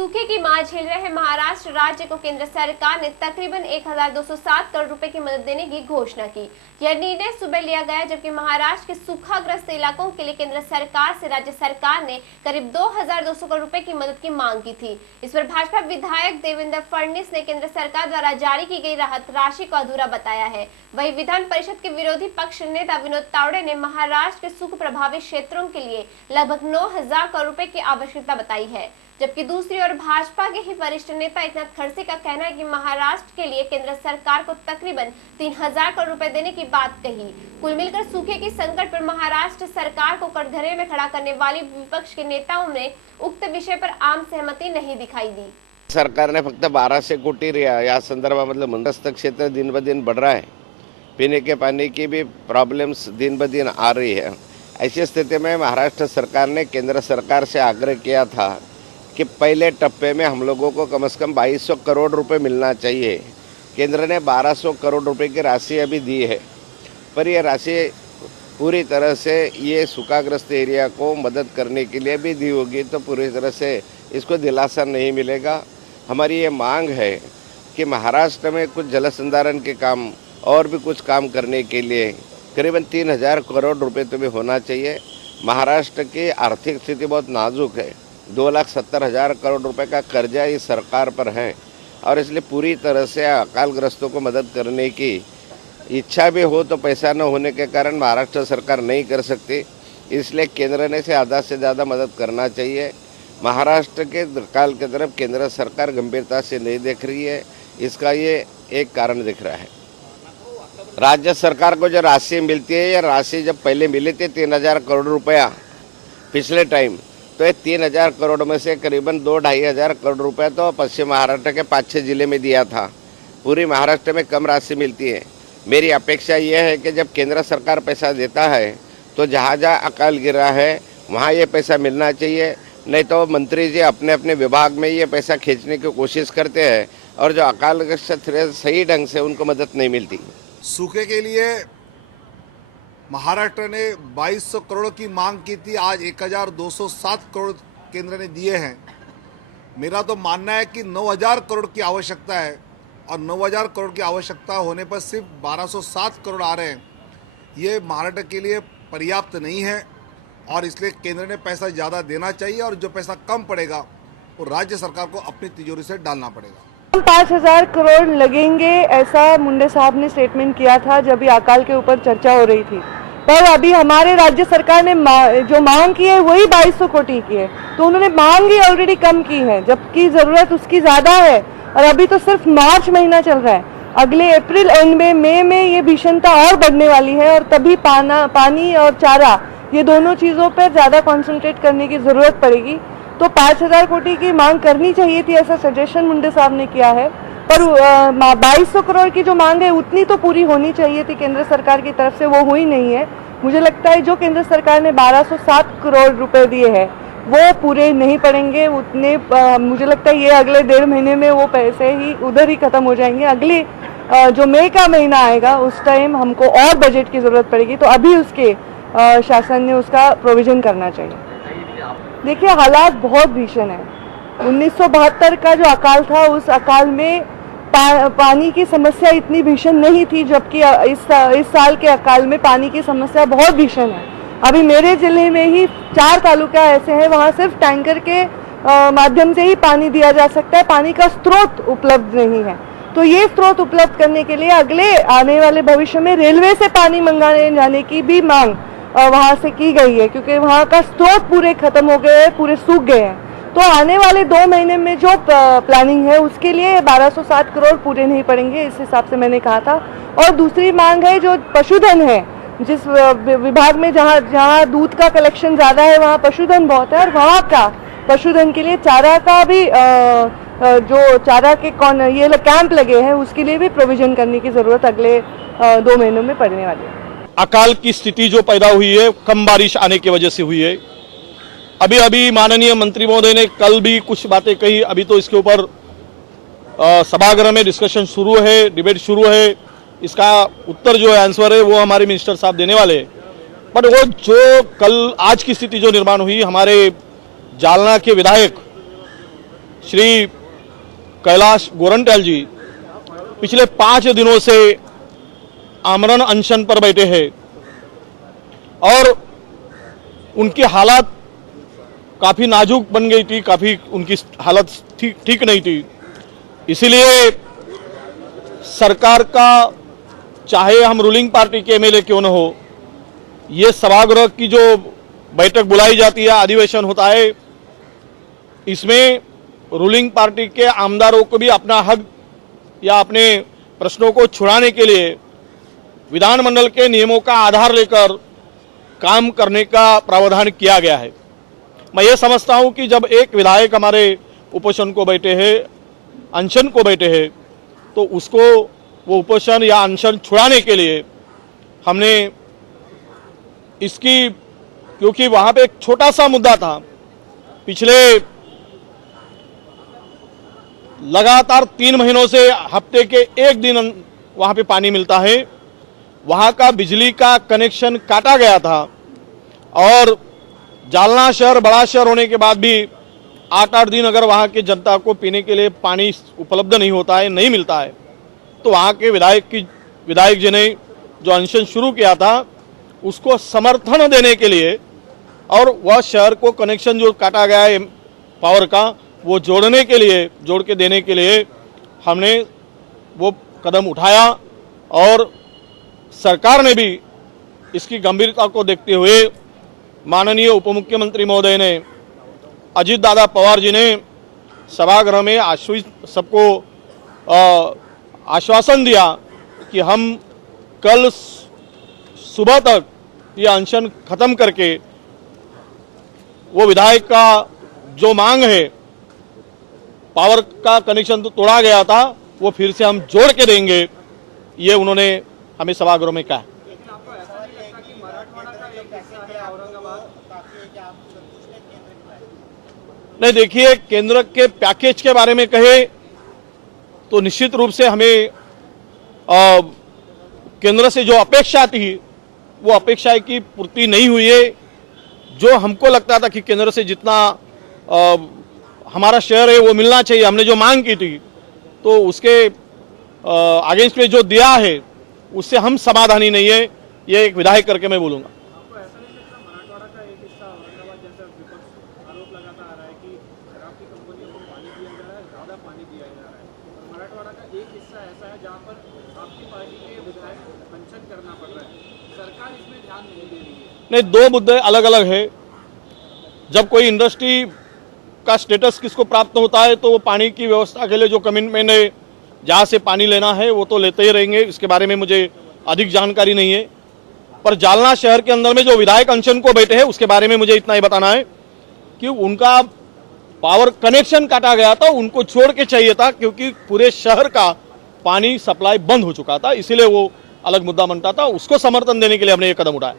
सूखे की मार झेल रहे महाराष्ट्र राज्य को केंद्र सरकार ने तकरीबन 1207 करोड़ रुपए की मदद देने की घोषणा की। यह निर्णय सुबह लिया गया जबकि महाराष्ट्र के सूखाग्रस्त इलाकों के लिए केंद्र सरकार से राज्य सरकार ने करीब 2200 करोड़ रुपए की मदद की मांग की थी। इस पर भाजपा विधायक देवेंद्र फडणवीस ने केंद्र सरकार द्वारा जारी की गई राहत राशि को अधूरा बताया है। वहीं विधान परिषद के विरोधी पक्ष नेता विनोद तावड़े ने महाराष्ट्र के सूख प्रभावित क्षेत्रों के लिए लगभग 9000 करोड़ रुपए की आवश्यकता बताई है, जबकि दूसरी ओर भाजपा के ही वरिष्ठ नेता एकनाथ खड़से का कहना है कि महाराष्ट्र के लिए केंद्र सरकार को तकरीबन 3000 करोड़ रुपए देने की बात कही। कुल मिलकर सूखे की संकट पर महाराष्ट्र सरकार को कटघरे में खड़ा करने वाली विपक्ष के नेताओं ने उक्त विषय पर आम सहमति नहीं दिखाई दी। सरकारने फक्त 1200 कोटी या संदर्भामधलं मंदस्त क्षेत्र दिन ब दिन बढ़ रहा है। पीने के पानी की भी प्रॉब्लम्स दिन ब दिन आ रही है। ऐसी स्थिति में महाराष्ट्र सरकार ने केंद्र सरकार से आग्रह किया था कि पहले टप्पे में हम लोगों को कम से कम 2200 करोड़ रुपए मिलना चाहिए। केंद्र ने 1200 करोड़ रुपए की राशि अभी दी है, पर यह राशि पूरी तरह से ये सूखाग्रस्त एरिया को मदद करने के लिए भी दी होगी तो पूरी तरह से इसको दिलासा नहीं मिलेगा। हमारी ये मांग है कि महाराष्ट्र में कुछ जल संधारण के काम और भी कुछ काम करने के लिए करीबन 3000 करोड़ रुपए तो भी होना चाहिए। महाराष्ट्र की आर्थिक स्थिति बहुत नाजुक है। 2,70,000 करोड़ रुपए का कर्जा इस सरकार पर है और इसलिए पूरी तरह से अकालग्रस्तों को मदद करने की इच्छा भी हो तो पैसा न होने के कारण महाराष्ट्र सरकार नहीं कर सकती। इसलिए केंद्र ने से ज़्यादा मदद करना चाहिए। महाराष्ट्र के काल की तरफ केंद्र सरकार गंभीरता से नहीं देख रही है। इसका ये एक कारण दिख रहा है। राज्य सरकार को जो राशि मिलती है, ये राशि जब पहले मिली थी 3000 करोड़ रुपया पिछले टाइम, तो ये 3000 करोड़ में से करीबन 2-2,500 करोड़ रुपया तो पश्चिम महाराष्ट्र के 5-6 जिले में दिया था। पूरी महाराष्ट्र में कम राशि मिलती है। मेरी अपेक्षा ये है कि जब केंद्र सरकार पैसा देता है तो जहाँ जहाँ अकाल गिरा है वहाँ ये पैसा मिलना चाहिए, नहीं तो मंत्री जी अपने अपने विभाग में ये पैसा खींचने की कोशिश करते हैं और जो अकालग्रस्त सही ढंग से उनको मदद नहीं मिलती। सूखे के लिए महाराष्ट्र ने 2200 करोड़ की मांग की थी, आज 1207 करोड़ केंद्र ने दिए हैं। मेरा तो मानना है कि 9000 करोड़ की आवश्यकता है और 9000 करोड़ की आवश्यकता होने पर सिर्फ 1207 करोड़ आ रहे हैं। ये महाराष्ट्र के लिए पर्याप्त नहीं है और इसलिए केंद्र ने पैसा ज़्यादा देना चाहिए और जो पैसा कम पड़ेगा वो राज्य सरकार को अपनी तिजोरी से डालना पड़ेगा। 5000 करोड़ लगेंगे ऐसा मुंडे साहब ने स्टेटमेंट किया था जब भी अकाल के ऊपर चर्चा हो रही थी, पर अभी हमारे राज्य सरकार ने जो मांग की है वही 2200 कोटी की है, तो उन्होंने मांग ही ऑलरेडी कम की है जबकि ज़रूरत उसकी ज़्यादा है। और अभी तो सिर्फ मार्च महीना चल रहा है, अगले अप्रैल एंड में मई में ये भीषणता और बढ़ने वाली है और तभी पानी और चारा ये दोनों चीज़ों पर ज़्यादा कॉन्सेंट्रेट करने की ज़रूरत पड़ेगी। तो 5000 कोटी की मांग करनी चाहिए थी, ऐसा सजेशन मुंडे साहब ने किया है, पर 2200 करोड़ की जो मांग है उतनी तो पूरी होनी चाहिए थी केंद्र सरकार की तरफ से, वो हुई नहीं है। मुझे लगता है जो केंद्र सरकार ने 1207 करोड़ रुपए दिए हैं वो पूरे नहीं पड़ेंगे उतने। मुझे लगता है ये अगले 1.5 महीने में वो पैसे ही उधर ही खत्म हो जाएंगे। अगले जो मई का महीना आएगा उस टाइम हमको और बजट की ज़रूरत पड़ेगी, तो अभी उसके शासन ने उसका प्रोविज़न करना चाहिए। देखिए, हालात बहुत भीषण है। 1972 का जो अकाल था उस अकाल में पानी की समस्या इतनी भीषण नहीं थी, जबकि इस साल के अकाल में पानी की समस्या बहुत भीषण है। अभी मेरे जिले में ही 4 तालुका ऐसे हैं वहाँ सिर्फ टैंकर के माध्यम से ही पानी दिया जा सकता है, पानी का स्रोत उपलब्ध नहीं है। तो ये स्रोत उपलब्ध करने के लिए अगले आने वाले भविष्य में रेलवे से पानी मंगाने जाने की भी मांग वहाँ से की गई है, क्योंकि वहाँ का स्रोत पूरे खत्म हो गए हैं, पूरे सूख गए हैं। तो आने वाले 2 महीने में जो प्लानिंग है उसके लिए 1207 करोड़ पूरे नहीं पड़ेंगे, इस हिसाब से मैंने कहा था। और दूसरी मांग है जो पशुधन है, जिस विभाग में जहाँ दूध का कलेक्शन ज़्यादा है वहाँ पशुधन बहुत है, और वहाँ का पशुधन के लिए चारा का भी जो चारा के ये कैंप लगे हैं उसके लिए भी प्रोविजन करने की ज़रूरत अगले 2 महीनों में पड़ने वाली है। अकाल की स्थिति जो पैदा हुई है कम बारिश आने की वजह से हुई है। अभी माननीय मंत्री महोदय ने कल भी कुछ बातें कही, अभी तो इसके ऊपर सभागृह में डिस्कशन शुरू है, डिबेट शुरू है। इसका उत्तर जो है, आंसर है, वो हमारे मिनिस्टर साहब देने वाले हैं। पर वो जो कल आज की स्थिति जो निर्माण हुई, हमारे जालना के विधायक श्री कैलाश गोरंट्याल जी पिछले 5 दिनों से आमरण अनशन पर बैठे हैं और उनकी हालत काफी नाजुक बन गई थी, काफी उनकी हालत ठीक नहीं थी। इसीलिए सरकार का, चाहे हम रूलिंग पार्टी के एमएलए क्यों न हो, ये सभागृह की जो बैठक बुलाई जाती है, अधिवेशन होता है, इसमें रूलिंग पार्टी के आमदारों को भी अपना हक या अपने प्रश्नों को छुड़ाने के लिए विधानमंडल के नियमों का आधार लेकर काम करने का प्रावधान किया गया है। मैं ये समझता हूं कि जब एक विधायक हमारे उपोषण को बैठे हैं, अनशन को बैठे हैं, तो उसको वो उपोषण या अनशन छुड़ाने के लिए हमने इसकी, क्योंकि वहां पे एक छोटा सा मुद्दा था, पिछले लगातार 3 महीनों से हफ्ते के 1 दिन वहां पे पानी मिलता है, वहां का बिजली का कनेक्शन काटा गया था और जालना शहर बड़ा शहर होने के बाद भी 8-8 दिन अगर वहां की जनता को पीने के लिए पानी उपलब्ध नहीं होता है, नहीं मिलता है, तो वहां के विधायक जी ने जो अनशन शुरू किया था उसको समर्थन देने के लिए और वह शहर को कनेक्शन जो काटा गया है पावर का, वो जोड़ के देने के लिए हमने वो कदम उठाया और सरकार ने भी इसकी गंभीरता को देखते हुए माननीय उप मुख्यमंत्री महोदय ने, अजीत दादा पवार जी ने सभागृह में सबको आश्वासन दिया कि हम कल सुबह तक ये अनशन खत्म करके वो विधायक का जो मांग है, पावर का कनेक्शन तो तोड़ा गया था, वो फिर से हम जोड़ के देंगे, ये उन्होंने हमें सभागृह में कहा। नहीं, देखिए, केंद्र के पैकेज के बारे में कहे तो निश्चित रूप से हमें केंद्र से जो अपेक्षा थी वो अपेक्षा की पूर्ति नहीं हुई है। जो हमको लगता था कि केंद्र से जितना हमारा शेयर है वो मिलना चाहिए, हमने जो मांग की थी, तो उसके अगेंस्ट में जो दिया है उससे हम समाधानी नहीं है, ये एक विधायक करके मैं बोलूंगा। नहीं, 2 मुद्दे अलग अलग है। जब कोई इंडस्ट्री का स्टेटस किसको प्राप्त होता है तो वो पानी की व्यवस्था के लिए जो कमिटमेंट है, जहां से पानी लेना है वो तो लेते ही रहेंगे, इसके बारे में मुझे अधिक जानकारी नहीं है। पर जालना शहर के अंदर में जो विधायक अनशन को बैठे हैं उसके बारे में मुझे इतना ही बताना है कि उनका पावर कनेक्शन काटा गया था, उनको छोड़ के चाहिए था, क्योंकि पूरे शहर का पानी सप्लाई बंद हो चुका था, इसीलिए वो अलग मुद्दा बनता था। उसको समर्थन देने के लिए हमने ये कदम उठाया।